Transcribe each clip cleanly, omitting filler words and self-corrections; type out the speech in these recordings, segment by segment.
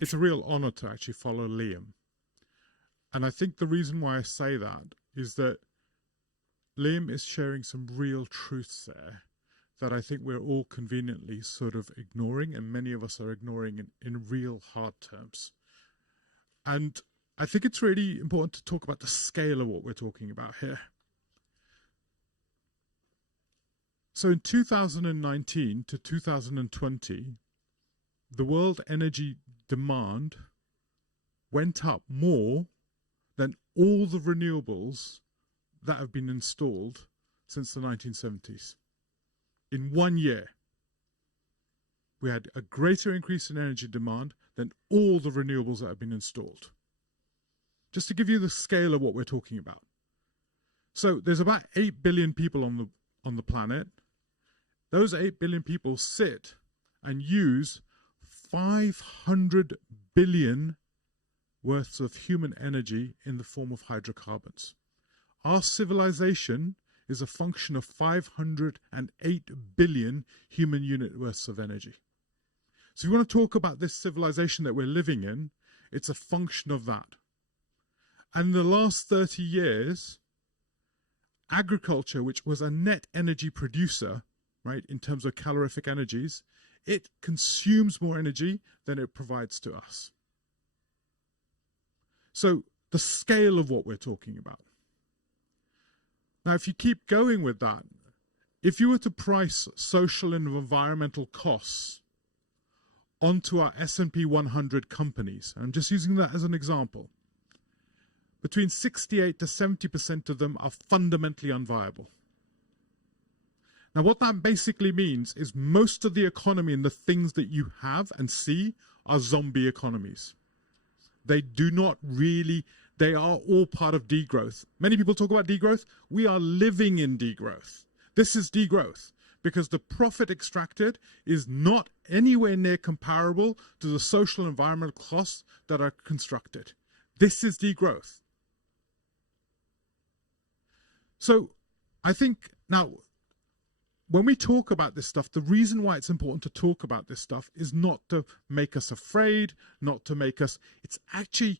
it's a real honour to actually follow Liam. And I think the reason why I say that is that Liam is sharing some real truths there that I think we're all conveniently sort of ignoring, and many of us are ignoring in real hard terms. And I think it's really important to talk about the scale of what we're talking about here. So in 2019 to 2020, the world energy demand went up more than all the renewables that have been installed since the 1970s. In 1 year, we had a greater increase in energy demand than all the renewables that have been installed. Just to give you the scale of what we're talking about. So there's about 8 billion people on the planet. Those 8 billion people sit and use 500 billion worths of human energy in the form of hydrocarbons. Our civilization is a function of 508 billion human unit worths of energy. So if you want to talk about this civilization that we're living in, it's a function of that. And in the last 30 years, agriculture, which was a net energy producer, right, in terms of calorific energies, it consumes more energy than it provides to us. So the scale of what we're talking about. Now, if you keep going with that, if you were to price social and environmental costs onto our S&P 100 companies, I'm just using that as an example, between 68 to 70% of them are fundamentally unviable. Now, what that basically means is most of the economy and the things that you have and see are zombie economies. They do not really, they are all part of degrowth. Many people talk about degrowth. We are living in degrowth. This is degrowth because the profit extracted is not anywhere near comparable to the social and environmental costs that are constructed. This is degrowth. So I think now, when we talk about this stuff, the reason why it's important to talk about this stuff is not to make us afraid, not to make us, it's actually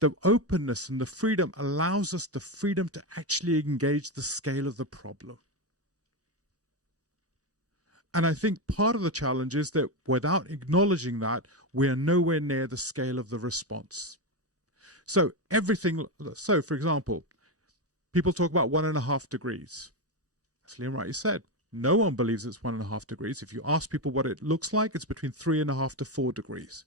the openness and the freedom allows us the freedom to actually engage the scale of the problem. And I think part of the challenge is that without acknowledging that, we are nowhere near the scale of the response. So everything, so for example, people talk about 1.5 degrees. As Liam rightly said, no one believes it's 1.5 degrees. If you ask people what it looks like, it's between 3.5 to 4 degrees.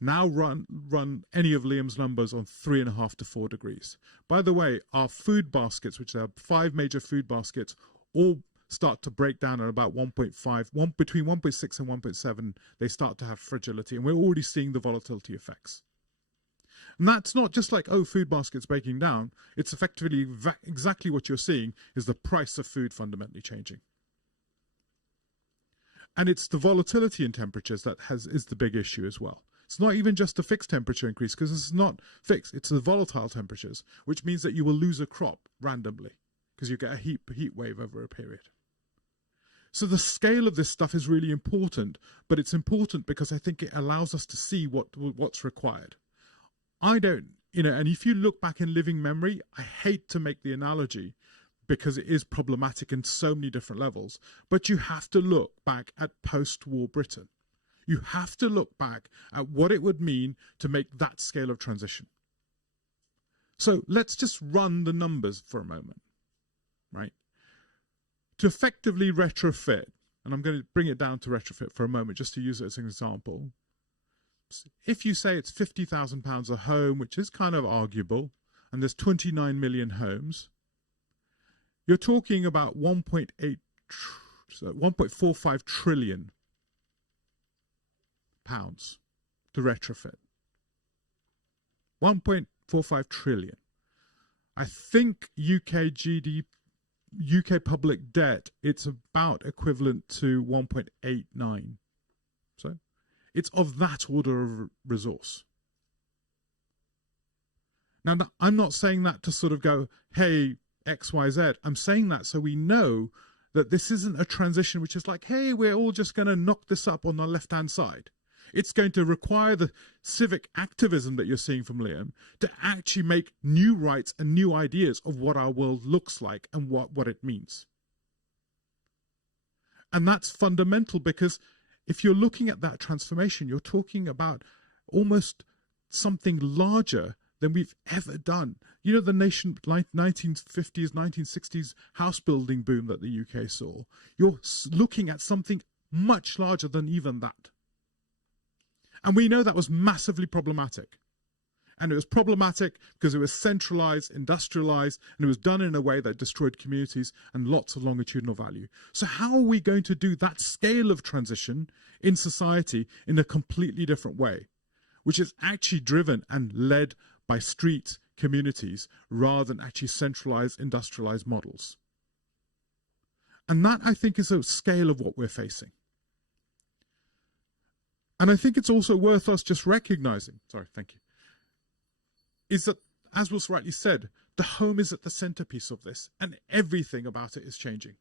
Now run any of Liam's numbers on 3.5 to 4 degrees. By the way, our food baskets, which are 5 major food baskets, all start to break down at about 1.5, between 1.6 and 1.7, they start to have fragility. And we're already seeing the volatility effects. And that's not just like, oh, food baskets breaking down. It's effectively exactly what you're seeing is the price of food fundamentally changing. And it's the volatility in temperatures that is the big issue as well. It's not even just a fixed temperature increase because it's not fixed. It's the volatile temperatures, which means that you will lose a crop randomly because you get a heat wave over a period. So the scale of this stuff is really important, but it's important because I think it allows us to see what's required. I don't, and if you look back in living memory, I hate to make the analogy because it is problematic in so many different levels, but you have to look back at post-war Britain. You have to look back at what it would mean to make that scale of transition. So let's just run the numbers for a moment, right? To effectively retrofit, and I'm going to bring it down to retrofit for a moment just to use it as an example. If you say it's £50,000 a home, which is kind of arguable, and there's 29 million homes, you're talking about 1.45 trillion pounds to retrofit. 1.45 trillion. I think UK public debt, it's about equivalent to 1.89. So it's of that order of resource. Now, I'm not saying that to sort of go, hey, X, Y, Z. I'm saying that so we know that this isn't a transition which is like, hey, we're all just going to knock this up on the left-hand side. It's going to require the civic activism that you're seeing from Liam to actually make new rights and new ideas of what our world looks like and what it means. And that's fundamental, because if you're looking at that transformation, you're talking about almost something larger than we've ever done. You know, the 1950s, 1960s house building boom that the UK saw. You're looking at something much larger than even that. And we know that was massively problematic. And it was problematic because it was centralized, industrialized, and it was done in a way that destroyed communities and lots of longitudinal value. So how are we going to do that scale of transition in society in a completely different way, which is actually driven and led by street communities rather than actually centralized, industrialized models? And that, I think, is a scale of what we're facing. And I think it's also worth us just recognizing, is that, as was rightly said, the home is at the centerpiece of this, and everything about it is changing.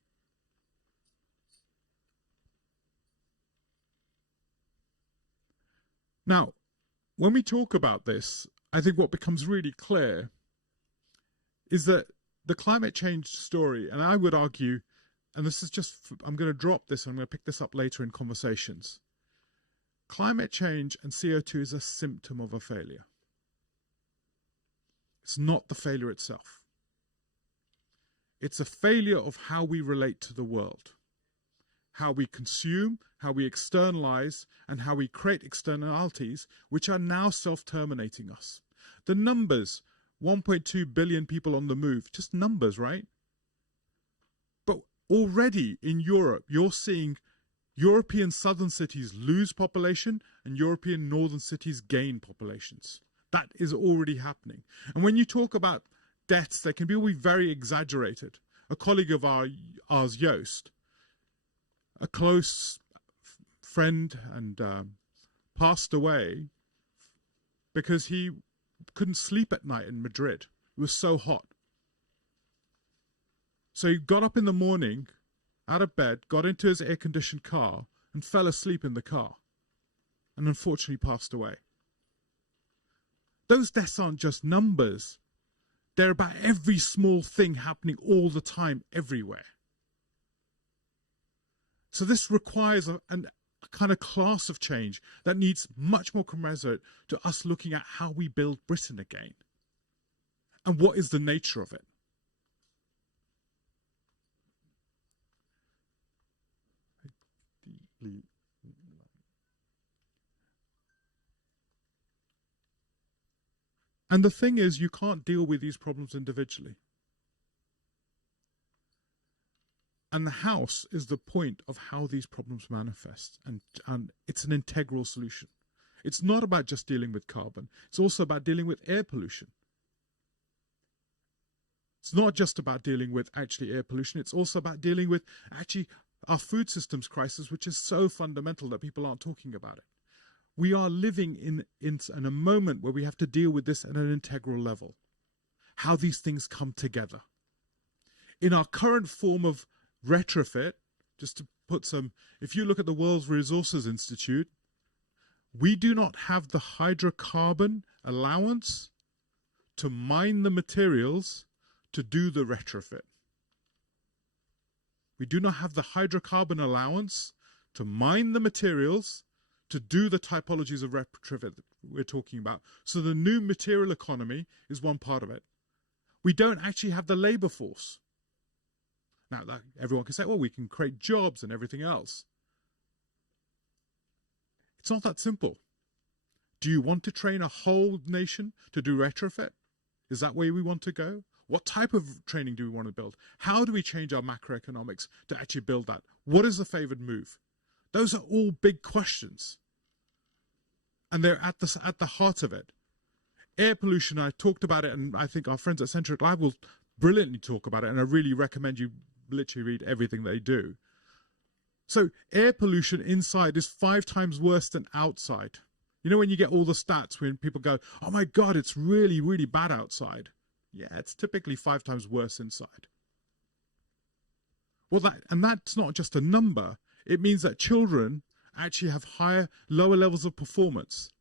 Now, when we talk about this, I think what becomes really clear is that the climate change story, and I would argue, and this is just, I'm going to drop this and I'm going to pick this up later in conversations. Climate change and CO2 is a symptom of a failure. It's not the failure itself. It's a failure of how we relate to the world, how we consume, how we externalize, and how we create externalities which are now self-terminating us. The numbers, 1.2 billion people on the move, just numbers, right? But already in Europe, you're seeing European southern cities lose population and European northern cities gain populations. That is already happening. And when you talk about deaths, they can be very exaggerated. A colleague of ours, Joost, a close friend, and passed away because he couldn't sleep at night in Madrid. It was so hot. So he got up in the morning, out of bed, got into his air-conditioned car and fell asleep in the car, and unfortunately passed away. Those deaths aren't just numbers. They're about every small thing happening all the time, everywhere. So this requires a kind of class of change that needs much more commensurate to us looking at how we build Britain again. And what is the nature of it? And the thing is, you can't deal with these problems individually. And the house is the point of how these problems manifest. And it's an integral solution. It's not about just dealing with carbon. It's also about dealing with air pollution. It's not just about dealing with actually air pollution. It's also about dealing with actually our food systems crisis, which is so fundamental that people aren't talking about it. We are living in a moment where we have to deal with this at an integral level. How these things come together. In our current form of retrofit, just to put some, if you look at the World Resources Institute, we do not have the hydrocarbon allowance to mine the materials to do the retrofit. We do not have the hydrocarbon allowance to mine the materials to do the typologies of retrofit that we're talking about. So the new material economy is one part of it. We don't actually have the labor force. Now, everyone can say, well, we can create jobs and everything else. It's not that simple. Do you want to train a whole nation to do retrofit? Is that where we want to go? What type of training do we want to build? How do we change our macroeconomics to actually build that? What is the favored move? Those are all big questions. And they're at the heart of it. Air pollution, I talked about it, and I think our friends at Centric Live will brilliantly talk about it, and I really recommend you literally read everything they do. So air pollution inside is 5 times worse than outside. You know when you get all the stats when people go, oh my God, it's really, really bad outside. Yeah, it's typically 5 times worse inside. Well, that's not just a number. It means that children actually have lower levels of performance.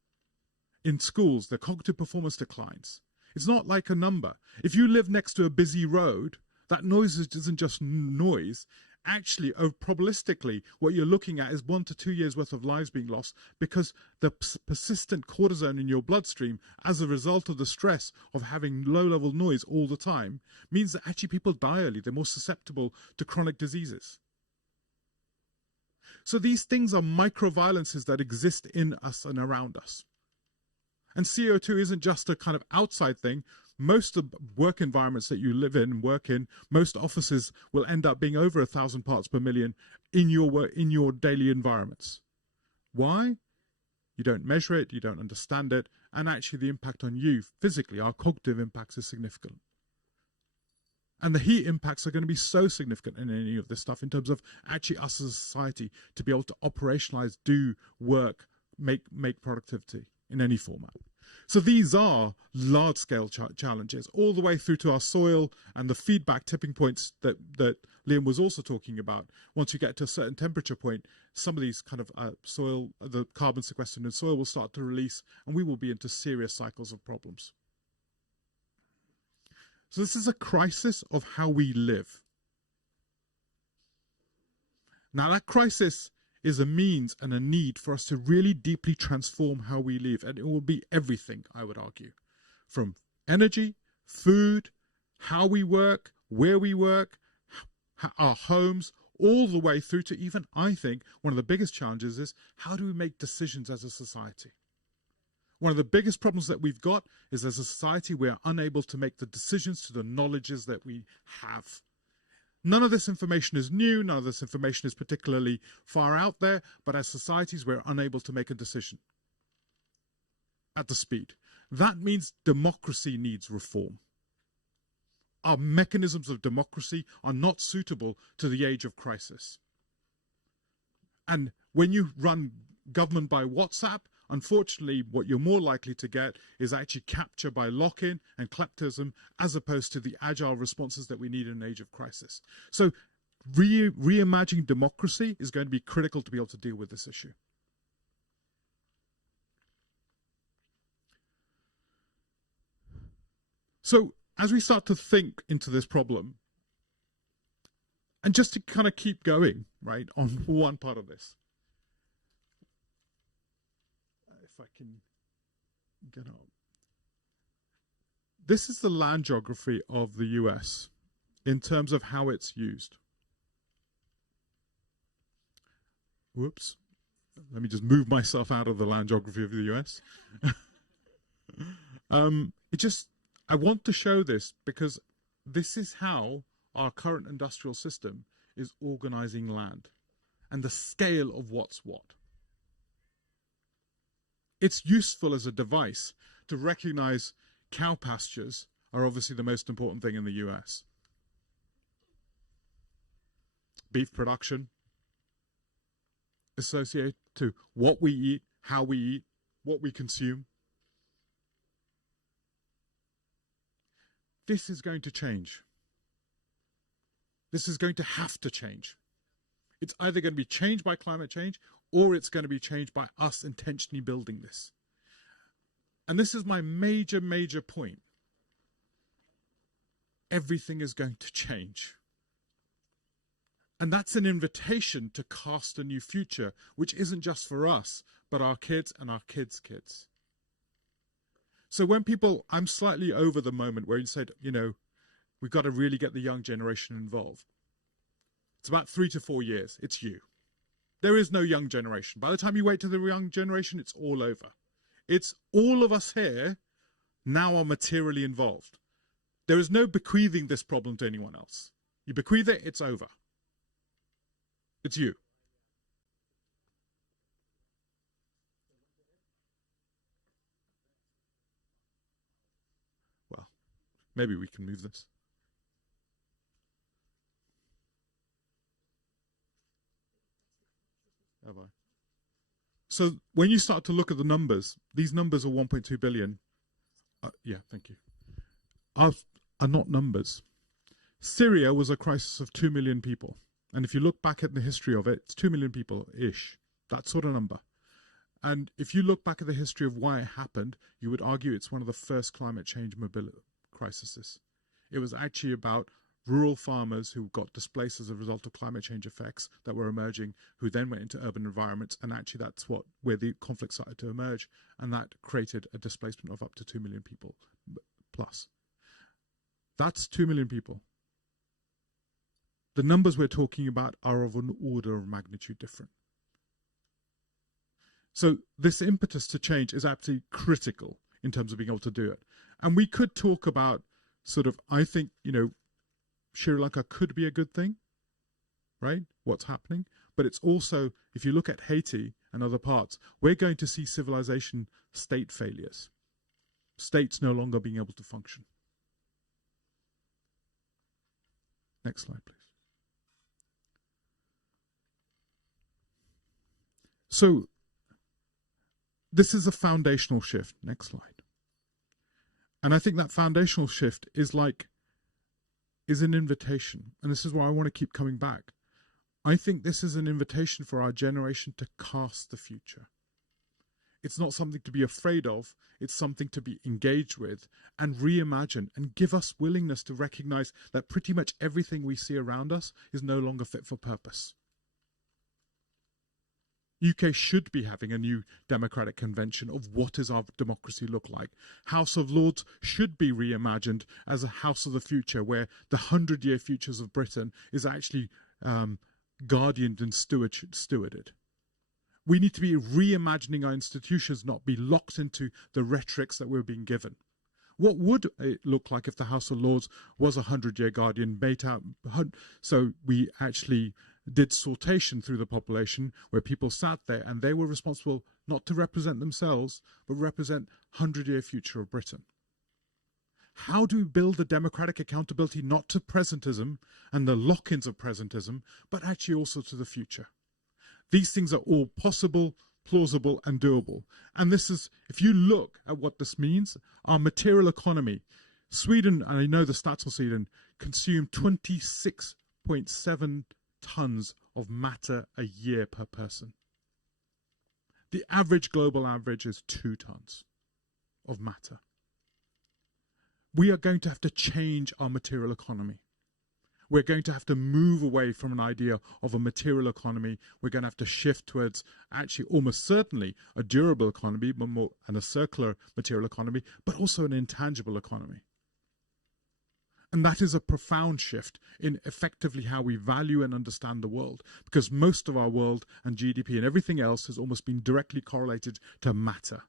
In schools, their cognitive performance declines. It's not like a number. If you live next to a busy road, that noise isn't just noise. Actually, probabilistically, what you're looking at is 1 to 2 years worth of lives being lost because the persistent cortisone in your bloodstream as a result of the stress of having low-level noise all the time means that actually people die early. They're more susceptible to chronic diseases. So these things are micro-violences that exist in us and around us. And CO2 isn't just a kind of outside thing. Most of the work environments that you live in and work in, most offices will end up being over 1,000 parts per million in your daily environments. Why? You don't measure it, you don't understand it, and actually the impact on you physically, our cognitive impacts, is significant. And the heat impacts are going to be so significant in any of this stuff in terms of actually us as a society to be able to operationalize, do work, make productivity in any format. So these are large-scale challenges, all the way through to our soil and the feedback tipping points that Liam was also talking about. Once you get to a certain temperature point, some of these kind of soil, the carbon sequestered in soil will start to release, and we will be into serious cycles of problems. So this is a crisis of how we live. Now that crisis is a means and a need for us to really deeply transform how we live. And it will be everything, I would argue, from energy, food, how we work, where we work, our homes, all the way through to even, I think, one of the biggest challenges is how do we make decisions as a society? One of the biggest problems that we've got is as a society, we are unable to make the decisions to the knowledges that we have. None of this information is new, none of this information is particularly far out there, but as societies, we're unable to make a decision at the speed. That means democracy needs reform. Our mechanisms of democracy are not suitable to the age of crisis. And when you run government by WhatsApp, unfortunately, what you're more likely to get is actually capture by lock-in and kleptism, as opposed to the agile responses that we need in an age of crisis. So reimagining democracy is going to be critical to be able to deal with this issue. So as we start to think into this problem, and just to kind of keep going, right, on one part of this, if I can get up. This is the land geography of the US in terms of how it's used. Whoops. Let me just move myself out of the land geography of the US. I want to show this because this is how our current industrial system is organizing land and the scale of what's what. It's useful as a device to recognize cow pastures are obviously the most important thing in the US. Beef production associated to what we eat, how we eat, what we consume. This is going to change. This is going to have to change. It's either going to be changed by climate change or it's going to be changed by us intentionally building this. And this is my major, major point. Everything is going to change. And that's an invitation to cast a new future, which isn't just for us, but our kids and our kids' kids. So when people, I'm slightly over the moment where you said, you know, we've got to really get the young generation involved. It's about 3 to 4 years. It's you. There is no young generation. By the time you wait to the young generation, it's all over. It's all of us here now are materially involved. There is no bequeathing this problem to anyone else. You bequeath it, it's over. It's you. Well, maybe we can move this. Have I? So when you start to look at the numbers, these numbers are 1.2 billion. Yeah, thank you. Are not numbers. Syria was a crisis of 2 million people. And if you look back at the history of it, it's 2 million people-ish. that sort of number. And if you look back at the history of why it happened, you would argue it's one of the first climate change mobility crises. It was actually about rural farmers who got displaced as a result of climate change effects that were emerging, who then went into urban environments, and actually that's where the conflict started to emerge, and that created a displacement of up to 2 million people plus. That's 2 million people. The numbers we're talking about are of an order of magnitude different. So this impetus to change is absolutely critical in terms of being able to do it. And we could talk about sort of, I think, Sri Lanka could be a good thing, right? What's happening. But it's also, if you look at Haiti and other parts, we're going to see civilization state failures. States no longer being able to function. Next slide, please. So this is a foundational shift. Next slide. And I think that foundational shift is an invitation. And this is why I want to keep coming back. I think this is an invitation for our generation to cast the future. It's not something to be afraid of. It's something to be engaged with and reimagine and give us willingness to recognize that pretty much everything we see around us is no longer fit for purpose. UK should be having a new democratic convention of what does our democracy look like. House of Lords should be reimagined as a house of the future where the 100-year futures of Britain is actually guardianed and stewarded. We need to be reimagining our institutions, not be locked into the rhetorics that we're being given. What would it look like if the House of Lords was a 100-year guardian, so we actually did sortation through the population where people sat there and they were responsible not to represent themselves, but represent 100-year future of Britain? How do we build a democratic accountability not to presentism and the lock-ins of presentism, but actually also to the future? These things are all possible, plausible, and doable. And this is, if you look at what this means, our material economy, Sweden, and I know the stats for Sweden, consume 26.7 tons of matter a year per person. The average global average is 2 tons of matter. We are going to have to change our material economy. We're going to have to move away from an idea of a material economy. We're going to have to shift towards actually almost certainly a durable economy, but more and a circular material economy, but also an intangible economy. And that is a profound shift in effectively how we value and understand the world, because most of our world and GDP and everything else has almost been directly correlated to matter.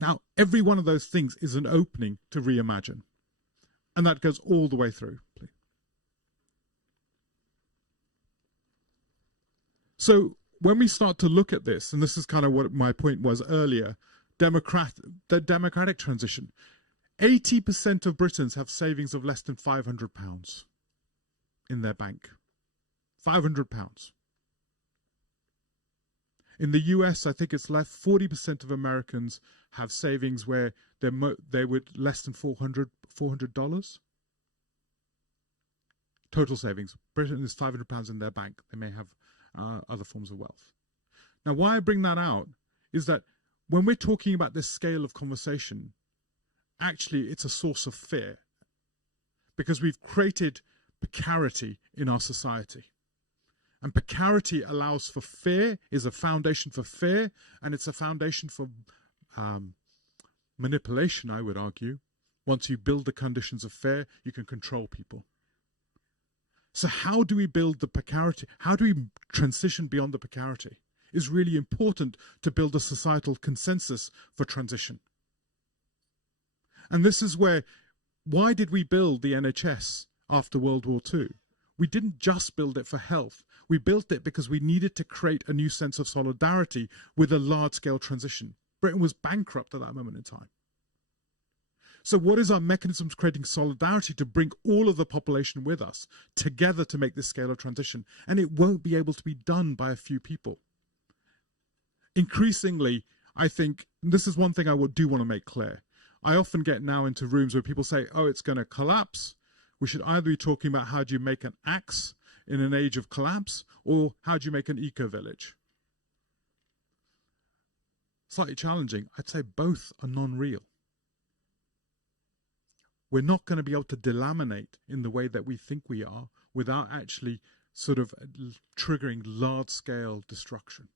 Now, every one of those things is an opening to reimagine. And that goes all the way through. Please. So when we start to look at this, and this is kind of what my point was earlier, the democratic transition, 80% of Britons have savings of less than £500 in their bank. £500. In the US, I think it's left 40% of Americans have savings where they would less than $400. Total savings. Britain is £500 in their bank. They may have other forms of wealth. Now, why I bring that out is that when we're talking about this scale of conversation, actually it's a source of fear because we've created precarity in our society. And precarity allows for fear, is a foundation for fear, and it's a foundation for manipulation, I would argue. Once you build the conditions of fear, you can control people. So how do we build the precarity? How do we transition beyond the precarity? Is really important to build a societal consensus for transition. And this is why did we build the NHS after World War II? We didn't just build it for health. We built it because we needed to create a new sense of solidarity with a large-scale transition. Britain was bankrupt at that moment in time. So what is our mechanism for creating solidarity to bring all of the population with us together to make this scale of transition? And it won't be able to be done by a few people. Increasingly, I think, this is one thing I do want to make clear. I often get now into rooms where people say, oh, it's going to collapse. We should either be talking about how do you make an axe. in an age of collapse, or how do you make an eco-village? Slightly challenging. I'd say both are non-real. We're not going to be able to delaminate in the way that we think we are without actually sort of triggering large-scale destruction.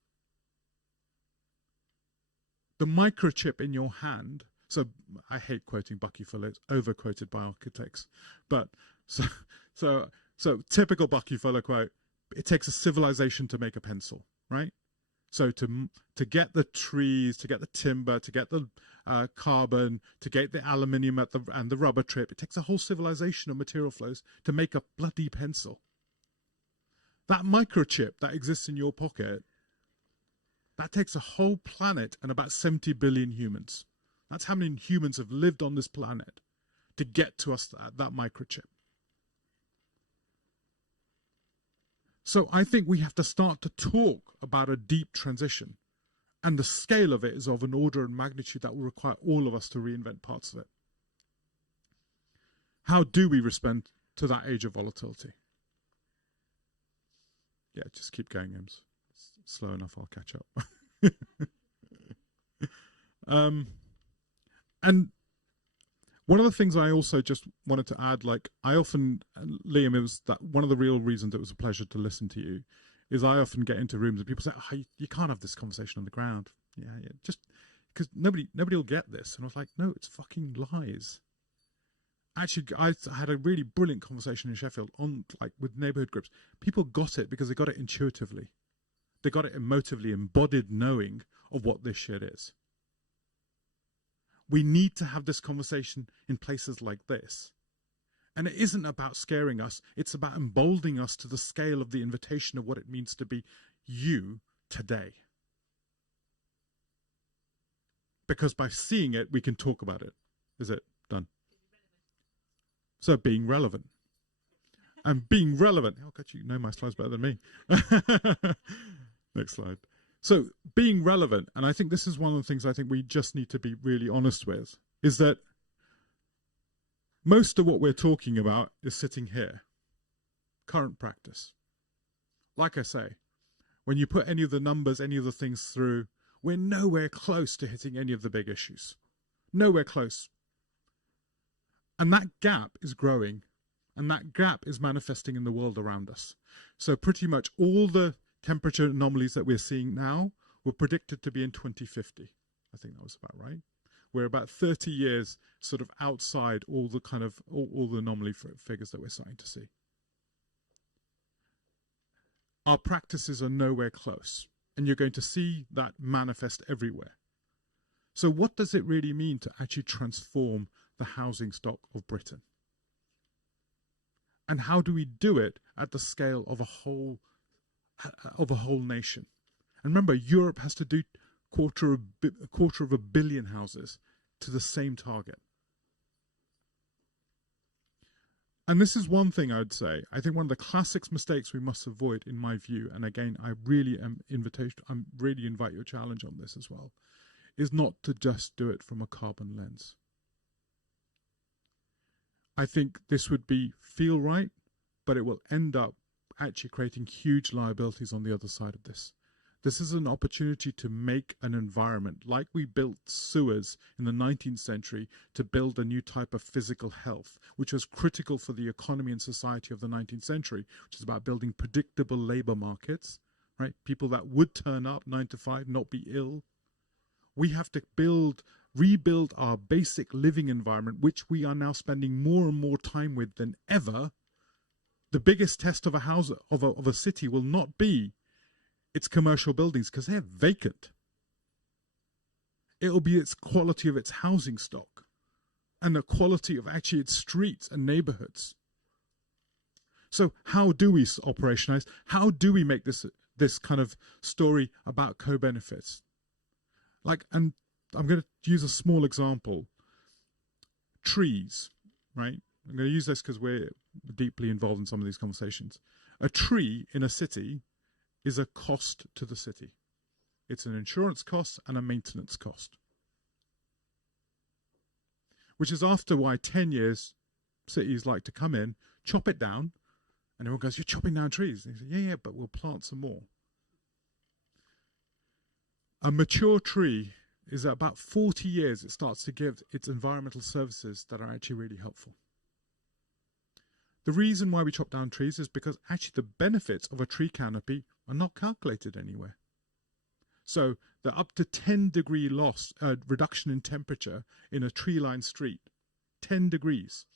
The microchip in your hand, so I hate quoting Bucky Fuller, it's over-quoted by architects, but so typical Bucky Fuller quote, it takes a civilization to make a pencil, right? So to get the trees, to get the timber, to get the carbon, to get the aluminium and the rubber trip, it takes a whole civilization of material flows to make a bloody pencil. That microchip that exists in your pocket, that takes a whole planet and about 70 billion humans. That's how many humans have lived on this planet to get to us that microchip. So I think we have to start to talk about a deep transition, and the scale of it is of an order and magnitude that will require all of us to reinvent parts of it. How do we respond to that age of volatility? Yeah, just keep going, Ems. Slow enough, I'll catch up. And one of the things I also just wanted to add, like I often, Liam, it was that one of the real reasons it was a pleasure to listen to you is I often get into rooms and people say, oh, you can't have this conversation on the ground. Yeah, just because nobody will get this. And I was like, no, it's fucking lies. Actually, I had a really brilliant conversation in Sheffield on with neighbourhood groups. People got it because they got it intuitively. They got it emotively, embodied knowing of what this shit is. We need to have this conversation in places like this. And it isn't about scaring us. It's about emboldening us to the scale of the invitation of what it means to be you today. Because by seeing it, we can talk about it. Is it done? So being relevant. And being relevant. Oh, God, you know my slides better than me. Next slide. So being relevant, and I think this is one of the things I think we just need to be really honest with, is that most of what we're talking about is sitting here. Current practice. Like I say, when you put any of the numbers, any of the things through, we're nowhere close to hitting any of the big issues. Nowhere close. And that gap is growing, and that gap is manifesting in the world around us. So pretty much all the temperature anomalies that we're seeing now were predicted to be in 2050. I think that was about right. We're about 30 years sort of outside all the kind of all the anomaly figures that we're starting to see. Our practices are nowhere close, and you're going to see that manifest everywhere. So what does it really mean to actually transform the housing stock of Britain? And how do we do it at the scale of a whole nation? And remember, Europe has to do a quarter of a billion houses to the same target. And this is one thing I would say. I think one of the classic mistakes we must avoid, in my view, and again, I really invite your challenge on this as well, is not to just do it from a carbon lens. I think this would feel right, but it will end up actually creating huge liabilities on the other side of this. This is an opportunity to make an environment, like we built sewers in the 19th century to build a new type of physical health, which was critical for the economy and society of the 19th century, which is about building predictable labor markets, right? People that would turn up 9 to 5, not be ill. We have to rebuild our basic living environment, which we are now spending more and more time with than ever. The biggest test of a house, of a city, will not be its commercial buildings, because they're vacant. It'll be its quality of its housing stock and the quality of actually its streets and neighborhoods. So how do we operationalize? How do we make this kind of story about co-benefits? And I'm going to use a small example. Trees, right? I'm going to use this because we're deeply involved in some of these conversations. A tree in a city is a cost to the city. It's an insurance cost and a maintenance cost. Which is after why 10 years cities like to come in, chop it down, And everyone goes, you're chopping down trees. And he said, yeah, but we'll plant some more. A mature tree is at about 40 years it starts to give its environmental services that are actually really helpful. The reason why we chop down trees is because actually the benefits of a tree canopy are not calculated anywhere. So the up to 10-degree reduction in temperature in a tree-lined street, 10 degrees.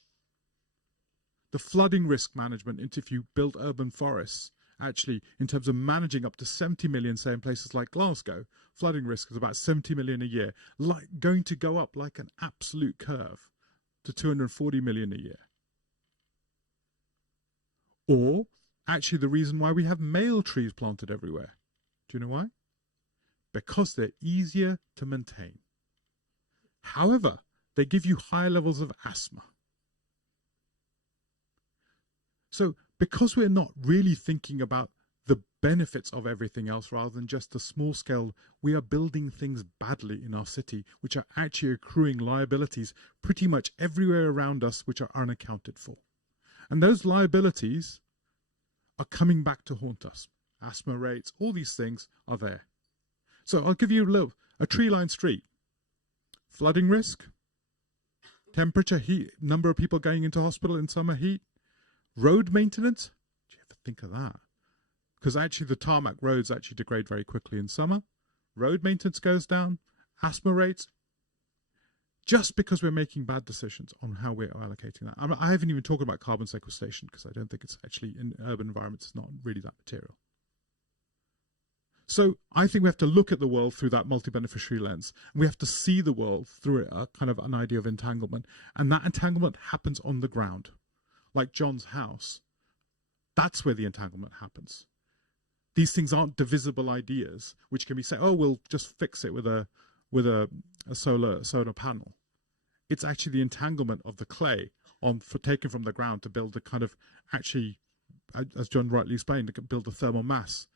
The flooding risk management, if you build urban forests, actually, in terms of managing up to 70 million, say in places like Glasgow, flooding risk is about 70 million a year, going to go up like an absolute curve to 240 million a year. Or, actually, the reason why we have male trees planted everywhere. Do you know why? Because they're easier to maintain. However, they give you higher levels of asthma. So, because we're not really thinking about the benefits of everything else rather than just the small scale, we are building things badly in our city, which are actually accruing liabilities pretty much everywhere around us, which are unaccounted for. And those liabilities are coming back to haunt us. Asthma rates, all these things are there. So I'll give you a tree-lined street. Flooding risk, temperature, heat, number of people going into hospital in summer heat, road maintenance. Do you ever think of that? Because actually the tarmac roads actually degrade very quickly in summer. Road maintenance goes down, asthma rates, just because we're making bad decisions on how we're allocating that. I haven't even talked about carbon sequestration because I don't think it's actually in urban environments, it's not really that material. So I think we have to look at the world through that multi-beneficiary lens. And we have to see the world through a kind of an idea of entanglement. And that entanglement happens on the ground. Like John's house. That's where the entanglement happens. These things aren't divisible ideas, which can be said, oh, we'll just fix it with a solar panel. It's actually the entanglement of the clay taken from the ground to build a kind of, actually, as John rightly explained, to build a thermal mass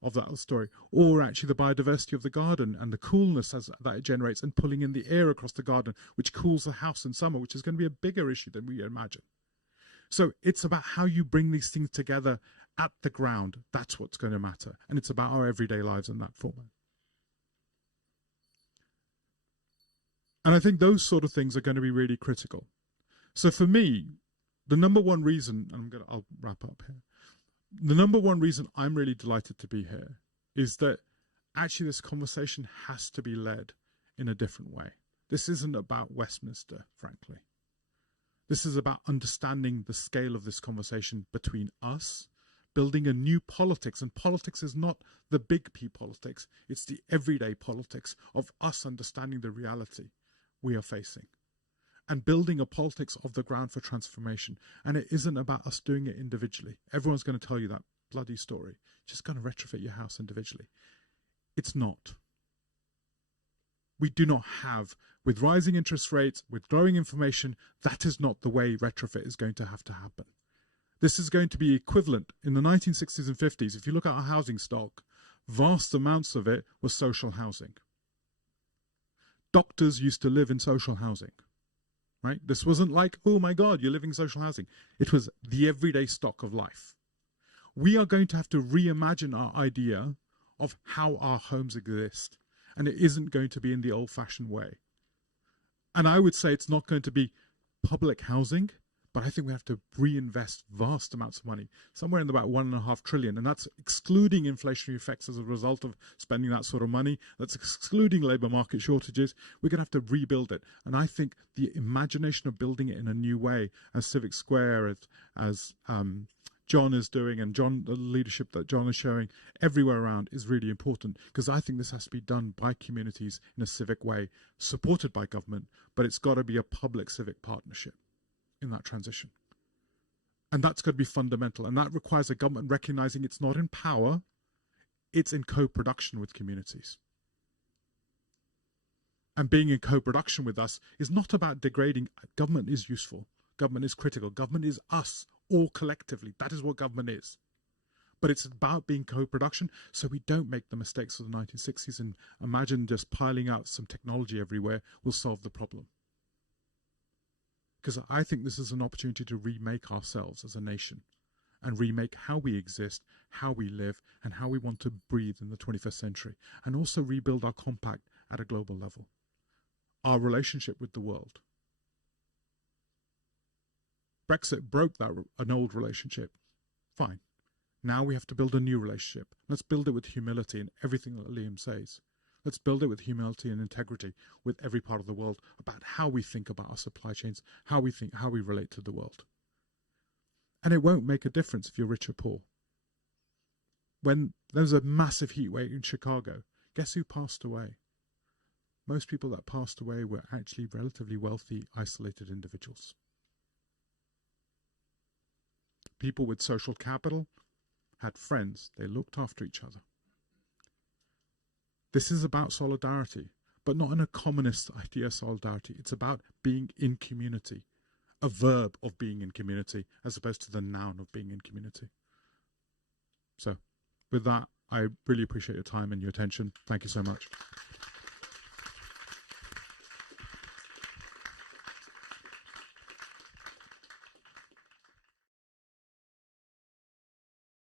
of that story, or actually the biodiversity of the garden and the coolness that it generates and pulling in the air across the garden, which cools the house in summer, which is going to be a bigger issue than we imagine. So it's about how you bring these things together at the ground. That's what's going to matter. And it's about our everyday lives in that format. And I think those sort of things are going to be really critical. So for me, the number one reason, and I'll wrap up here. The number one reason I'm really delighted to be here is that actually this conversation has to be led in a different way. This isn't about Westminster, frankly. This is about understanding the scale of this conversation between us, building a new politics. And politics is not the big P politics. It's the everyday politics of us understanding the reality we are facing and building a politics of the ground for transformation. And it isn't about us doing it individually. Everyone's going to tell you that bloody story. Just going to retrofit your house individually. It's not. We do not have, with rising interest rates, with growing information, that is not the way retrofit is going to have to happen. This is going to be equivalent. In the 1960s and 50s, if you look at our housing stock, vast amounts of it was social housing. Doctors used to live in social housing. Right? This wasn't like, oh my God, you're living in social housing. It was the everyday stock of life. We are going to have to reimagine our idea of how our homes exist. And it isn't going to be in the old-fashioned way. And I would say it's not going to be public housing, but I think we have to reinvest vast amounts of money, somewhere in about $1.5 trillion. And that's excluding inflationary effects as a result of spending that sort of money. That's excluding labour market shortages. We're going to have to rebuild it. And I think the imagination of building it in a new way, as Civic Square, as John is doing, and the leadership that John is showing everywhere around is really important, because I think this has to be done by communities in a civic way, supported by government, but it's got to be a public-civic partnership in that transition. And that's got to be fundamental. And that requires a government recognizing it's not in power, it's in co-production with communities. And being in co-production with us is not about degrading. Government is useful. Government is critical. Government is us, all collectively. That is what government is. But it's about being co-production so we don't make the mistakes of the 1960s and imagine just piling out some technology everywhere will solve the problem. Because I think this is an opportunity to remake ourselves as a nation and remake how we exist, how we live, and how we want to breathe in the 21st century, and also rebuild our compact at a global level, our relationship with the world. Brexit broke an old relationship. Fine. Now we have to build a new relationship. Let's build it with humility in everything that Liam says. Let's build it with humility and integrity with every part of the world about how we think about our supply chains, how we relate to the world. And it won't make a difference if you're rich or poor. When there was a massive heat wave in Chicago, guess who passed away? Most people that passed away were actually relatively wealthy, isolated individuals. People with social capital had friends. They looked after each other. This is about solidarity, but not in a communist idea of solidarity. It's about being in community, a verb of being in community, as opposed to the noun of being in community. So, with that, I really appreciate your time and your attention. Thank you so much.